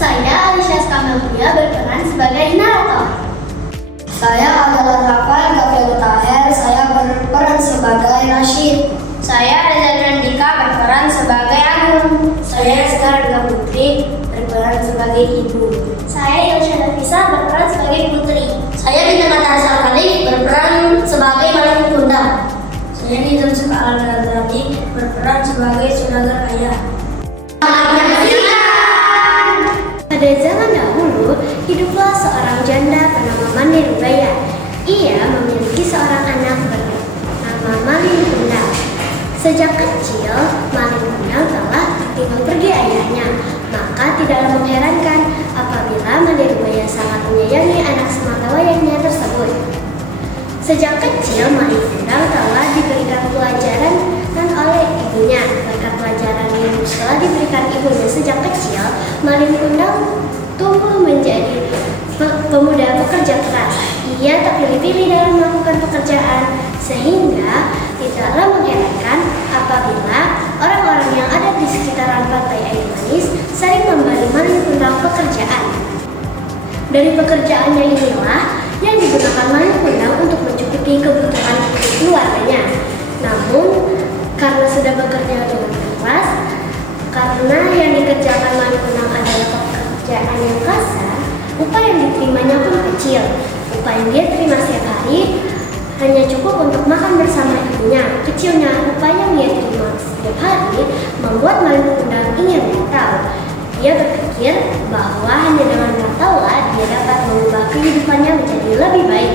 Saya Alicia Skamelia berperan sebagai narator. Saya adalah Rafael Gabriel Taher, saya berperan sebagai Rashid. Saya Reza Randika berperan sebagai Agung. Saya Sekarang Putri berperan sebagai ibu. Saya Ilsha Nafisa berperan sebagai putri. Saya Bintang Matahari Salkali berperan sebagai Maling Kundang. Saya Nizam Sekal Al-Ghazali berperan sebagai saudagar ayah. Pada zaman dahulu, hiduplah seorang janda bernama Mani Rubaya. Ia memiliki seorang anak bernama Maling Kundang. Sejak kecil, Maling Kundang telah ditinggal pergi ayahnya. Maka tidaklah mengherankan apabila Mani Rubaya sangat menyayangi anak sematawayangnya tersebut. Sejak kecil, Maling Kundang telah diberikan pelajaran oleh ibunya. Berkat pelajaran yang telah diberikan ibunya sejak kecil, Maling Kundang tumbuh menjadi pemuda pekerja keras. Ia tak pilih-pilih dalam melakukan pekerjaan, sehingga tidaklah mengherankan apabila orang-orang yang ada di sekitaran pantai Air Manis sering memberi Maling Kundang pekerjaan. Dari pekerjaannya inilah yang digunakan Maling Kundang untuk mencukupi kebutuhan keluarganya. Namun, karena sudah bekerja dengan keras, karena yang dikerjakan Maling Kundang adalah pekerjaan yang kasar, upah yang diterimanya pun kecil. Upah yang dia terima setiap hari hanya cukup untuk makan bersama ibunya. Kecilnya upah yang dia terima setiap hari membuat Maling Kundang ingin merantau. Dia berpikir bahwa hanya dengan merantaulah dia dapat mengubah kehidupannya menjadi lebih baik.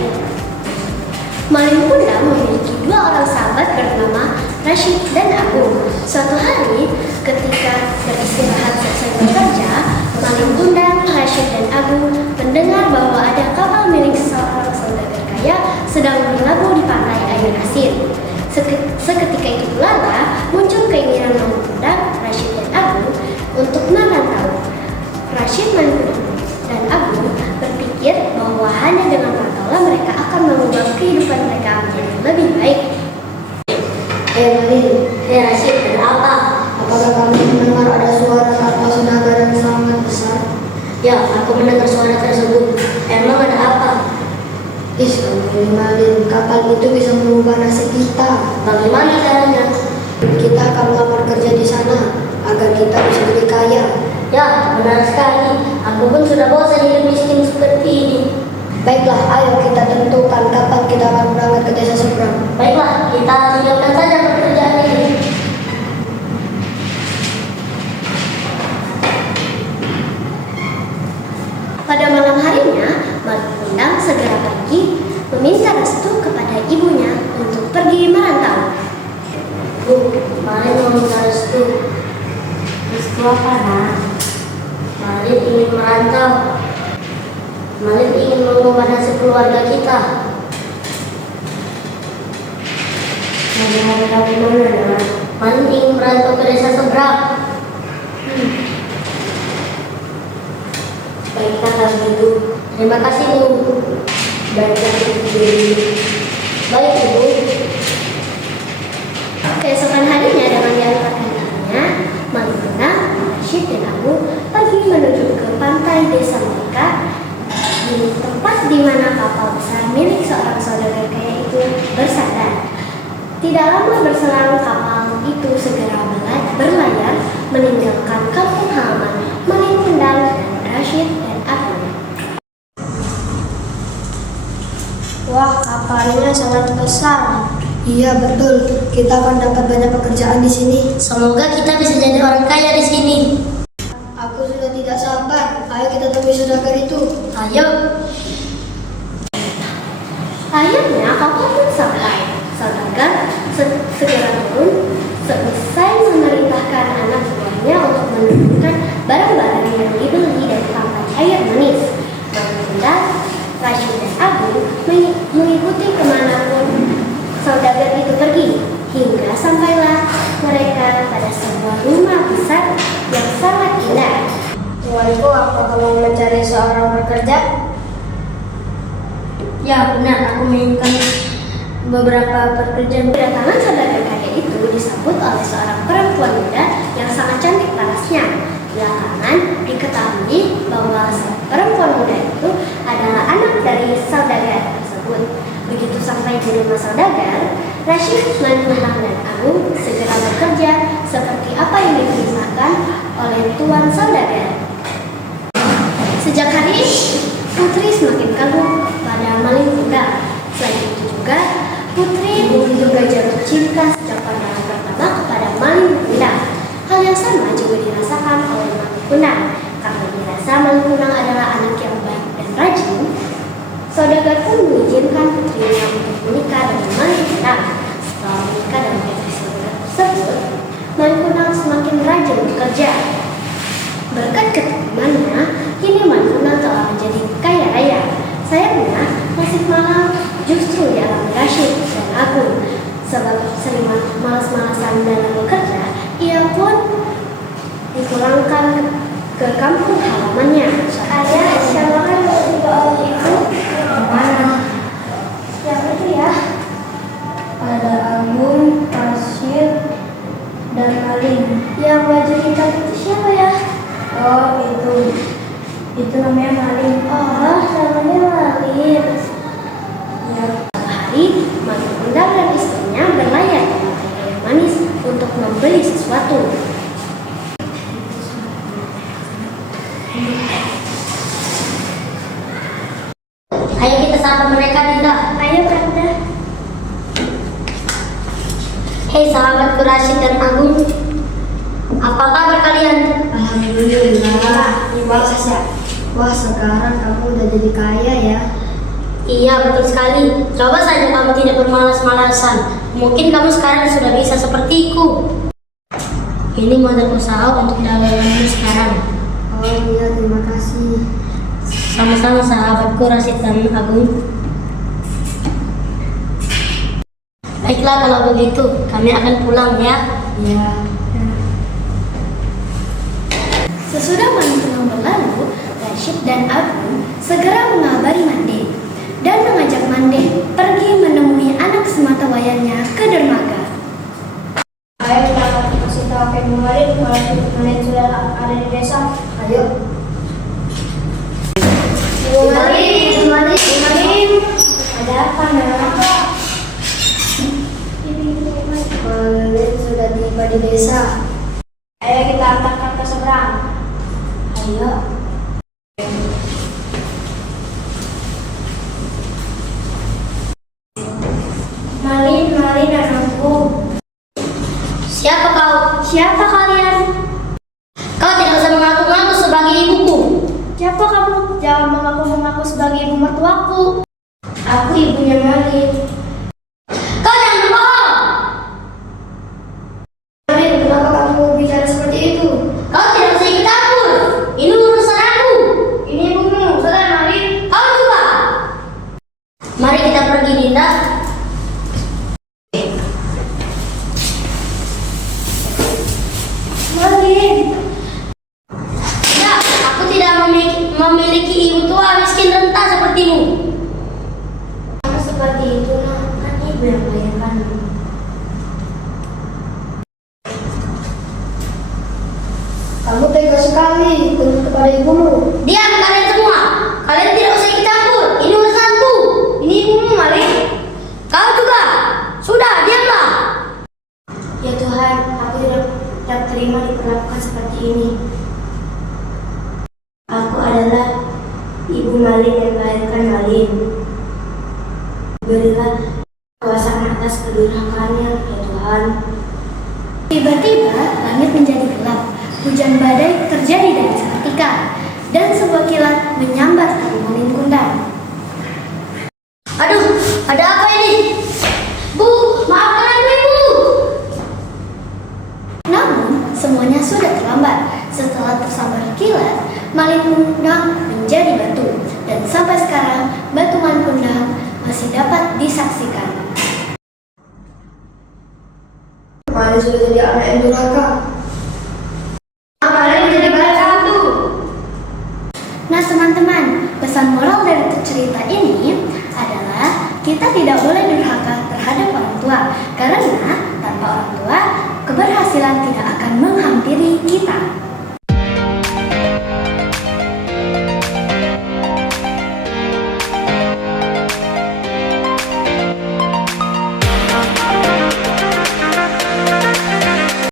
Maling Kundang memiliki dua orang sahabat bernama Rashid dan Agung. Suatu hari, ketika beristirahat selesai bekerja, Maling Kundang, Rashid dan Agung mendengar bahwa ada kapal milik seorang saudagar kaya sedang berlabuh di pantai air asin. Seketika itu pula muncul keinginan Maling Kundang, Rashid dan Agung untuk merantau. Rashid, Maling Kundang dan Agung berpikir bahwa hanya dengan merantaulah mereka akan mengubah kehidupan mereka menjadi lebih baik. Maling, Rashid, ada apa? Apakah kamu mendengar ada suara kapal saudagar yang sangat besar? Ya, aku mendengar suara tersebut. Emang ada apa? Kamu Maling, kapal itu bisa mengubah nasib kita. Bagaimana caranya? Kita akan melamar kerja di sana agar kita bisa jadi kaya. Ya, benar sekali. Aku pun sudah bosan hidup miskin seperti ini. Baiklah, ayo kita tentukan kapan kita akan berangkat ke desa seberang. Baiklah, kita tinggalkan saja pekerjaan ini. Pada malam harinya, Maling Kundang segera pergi meminta restu kepada ibunya untuk pergi merantau. Bu, Maling mau minta restu. Restu apa, Nak? Maling ingin merantau. Maling ingin mengubah nasib keluarga kita. Mau gimana, Nak? Maling ingin merantau ke desa seberang. Baiklah kalau gitu. Terima kasih, Bu. Baiklah, Bu. Baik, Ibu. Keesokan harinya dengan diantarkan ibunya, Maling Kundang, Rashid dan Agung pergi menuju ke pantai desa mereka, di tempat di mana kapal besar milik seorang saudagar kaya itu bersandar. Tidak lama berselang, kapal itu segera berlayar meninggalkan kampung halaman Maling Kundang dan Rashid dan Agung. Wah, kapalnya sangat besar. Iya, betul. Kita akan dapat banyak pekerjaan di sini. Semoga kita bisa jadi orang kaya di sini. Aku sudah tidak sabar. Ayo kita temui saudagar itu. Ayo. Akhirnya kapal pun sampai. Saudagar segera turun, selesai memerintahkan anak buahnya untuk menurunkan barang-barang yang dibeli dari pantai Air Manis. Maling Kundang, Rashid dan Agung mengikuti kemanapun saudagar itu pergi, hingga sampailah mereka pada sebuah rumah besar yang sangat indah. Tuanku, apakah kamu mencari seorang pekerja? Ya, benar. Aku menginginkan beberapa pekerjaan. Kedatangan saudagar kaya itu disambut oleh seorang perempuan muda yang sangat cantik parasnya. Belakangan diketahui Rashid, Mankunang, dan Agung segera bekerja seperti apa yang diperintahkan oleh Tuan Saudagar. Sejak hari itu, Putri semakin kagum pada maling kundang. Selain itu juga, Putri juga jatuh cinta sejak pandangan pertama kepada maling kundang. Hal yang sama juga dirasakan oleh maling kundang. Karena dirasa maling kundang adalah anak yang baik dan rajin, Saudagar pun mengizinkan putrinya untuk menikah dengan maling kundang. Setelah menikah dengan putri Saudagar tersebut, maling kundang semakin rajin bekerja. Berkat ketekunannya, kini maling kundang telah menjadi kaya raya. Sayangnya, nasib malang justru dialami Rashid dan Agung. Sebab sering malas-malasan dalam bekerja, ia pun dipulangkan ke kampung halamannya. Ayah, siapa kan bawa itu? Mana? Siapa itu ya? Ada Agung, Rashid, dan Maling. Yang baju hitam itu siapa ya? Oh, itu namanya Maling. Oh, namanya Maling. Ya. Suatu hari, maling kundang dan istrinya berlayar ke pantai yang manis untuk membeli sesuatu. Ayo kita sapa mereka, Dinda. Ayo, Kanda. Hei sahabatku Rashid dan Agung, apa kabar kalian? Alhamdulillah. Wah, sekarang kamu udah jadi kaya ya. Iya, betul sekali. Coba saja kamu tidak bermalas-malasan. Mungkin kamu sekarang sudah bisa sepertiku. Ini modal usaha untuk daganganmu sekarang. Oh iya, terima kasih. Sama-sama sahabatku Rashid dan Agung. Baiklah kalau begitu, kami akan pulang ya. Ya. Sesudah maling kundang berlalu, Rashid dan Agung segera mengabari Mande dan mengajak Mande pergi menemui anak sematawayangnya ke dermaga. Ayo kita kasih tahu ke Bu Marin kalau kalian sudah ada di desa. Ayo. Bu Marin. Ada apa, Nak? Kalian sudah tiba di desa. Ayo kita antarkan ke seberang. Ayo. Malin anakku. Siapa kau? Siapa kalian? Kau tidak usah mengaku-ngaku sebagai ibuku. Siapa kamu? Jangan mengaku sebagai ibu mertuaku. Aku ibunya Malin. Kau jangan berbohong. Malin, kenapa kamu bicara seperti itu? Kau tidak usah ikut campur. Ini urusan aku. Ini ibumu, sudah Malin. Kau juga. Mari kita pergi, Dinda. Malin. Ya, aku tidak memiliki ibu tua miskin renta sepertimu. Kamu seperti itu, Nak. Kan ibu yang melahirkanmu. Kamu tega sekali kepada ibumu. Diam kalian semua. Kalian tidak usah ikut campur. Ini urusanku. Ini ibumu, Malin. Kau juga. Sudah, diamlah. Ya Tuhan, aku tidak terima diperlakukan seperti ini. Aku adalah ibu Malin yang melahirkan Malin. Berilah kuasa atas kedurhakaannya, ya Tuhan. Tiba-tiba langit menjadi gelap. Hujan badai terjadi dan seketika, dan sebuah kilat menyambar tubuh Malin kundang. Aduh, ada apa ini? Bu, maafkan aku, Ibu. Namun, semuanya sudah terlambat. Setelah tersambar kilat, Malin kundang menjadi batu. Dan sampai sekarang, batu Malin kundang masih dapat disaksikan. Malin sudah jadi anak yang durhaka. Malin menjadi balas hantu. Nah teman-teman, pesan moral dari cerita ini adalah kita tidak boleh durhaka terhadap orang tua. Karena tanpa orang tua, keberhasilan tidak akan menghampiri kita.